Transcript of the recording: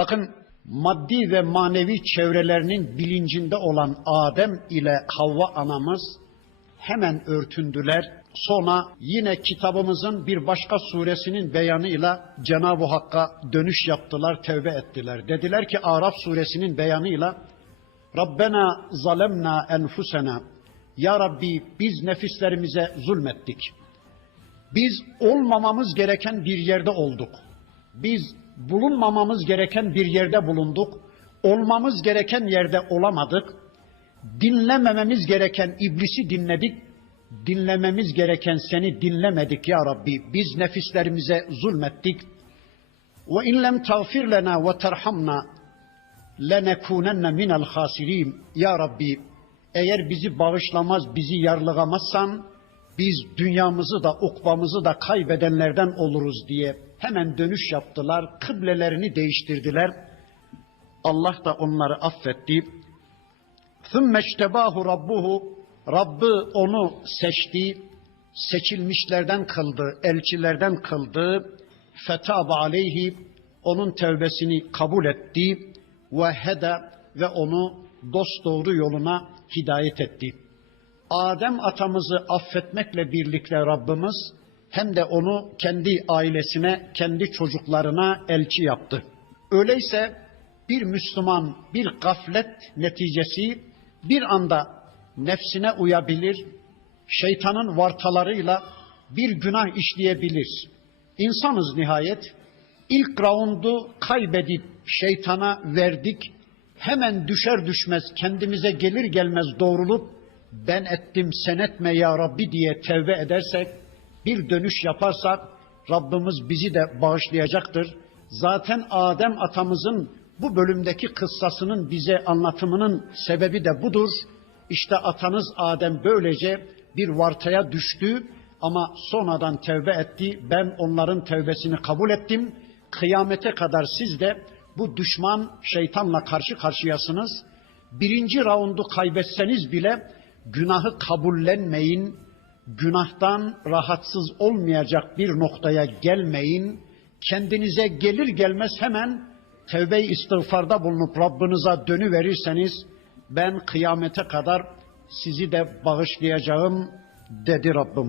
Bakın maddi ve manevi çevrelerinin bilincinde olan Adem ile Havva anamız hemen örtündüler. Sonra yine kitabımızın bir başka suresinin beyanıyla Cenab-ı Hakk'a dönüş yaptılar, tevbe ettiler. Dediler ki Araf suresinin beyanıyla Rabbena zalemna enfusena Ya Rabbi biz nefislerimize zulmettik. Biz olmamamız gereken bir yerde olduk. Biz bulunmamamız gereken bir yerde bulunduk. Olmamız gereken yerde olamadık. Dinlemememiz gereken iblisi dinledik. Dinlememiz gereken seni dinlemedik ya Rabbi. Biz nefislerimize zulmettik. Ve in lem tağfir lena ve terhamna lenekunenne minel hasirin. Ya Rabbi eğer bizi bağışlamaz, bizi yarlıgamazsan biz dünyamızı da ukbamızı da kaybedenlerden oluruz diye hemen dönüş yaptılar. Kıblelerini değiştirdiler. Allah da onları affetti. ثُمَّ اشْتَبَاهُ رَبُّهُ Rabbı onu seçti, seçilmişlerden kıldı, elçilerden kıldı. فَتَابَ aleyhi onun tevbesini kabul etti ve heda ve onu dosdoğru yoluna hidayet etti. Adem atamızı affetmekle birlikte Rabbimiz hem de onu kendi ailesine, kendi çocuklarına elçi yaptı. Öyleyse bir Müslüman bir gaflet neticesi bir anda nefsine uyabilir, şeytanın vartalarıyla bir günah işleyebilir. İnsanız nihayet. İlk raundu kaybedip şeytana verdik. Hemen düşer düşmez kendimize gelir gelmez doğrulup ben ettim sen etme ya Rabbi diye tevbe edersek, bir dönüş yaparsak Rabbimiz bizi de bağışlayacaktır. Zaten Adem atamızın bu bölümdeki kıssasının bize anlatımının sebebi de budur. İşte atanız Adem böylece bir vartaya düştü ama sonradan tevbe etti. Ben onların tevbesini kabul ettim. Kıyamete kadar siz de bu düşman şeytanla karşı karşıyasınız. Birinci raundu kaybetseniz bile günahı kabullenmeyin, günahtan rahatsız olmayacak bir noktaya gelmeyin. Kendinize gelir gelmez hemen tevbe-i istiğfarda bulunup Rabbinize dönüverirseniz ben kıyamete kadar sizi de bağışlayacağım dedi Rabbimiz.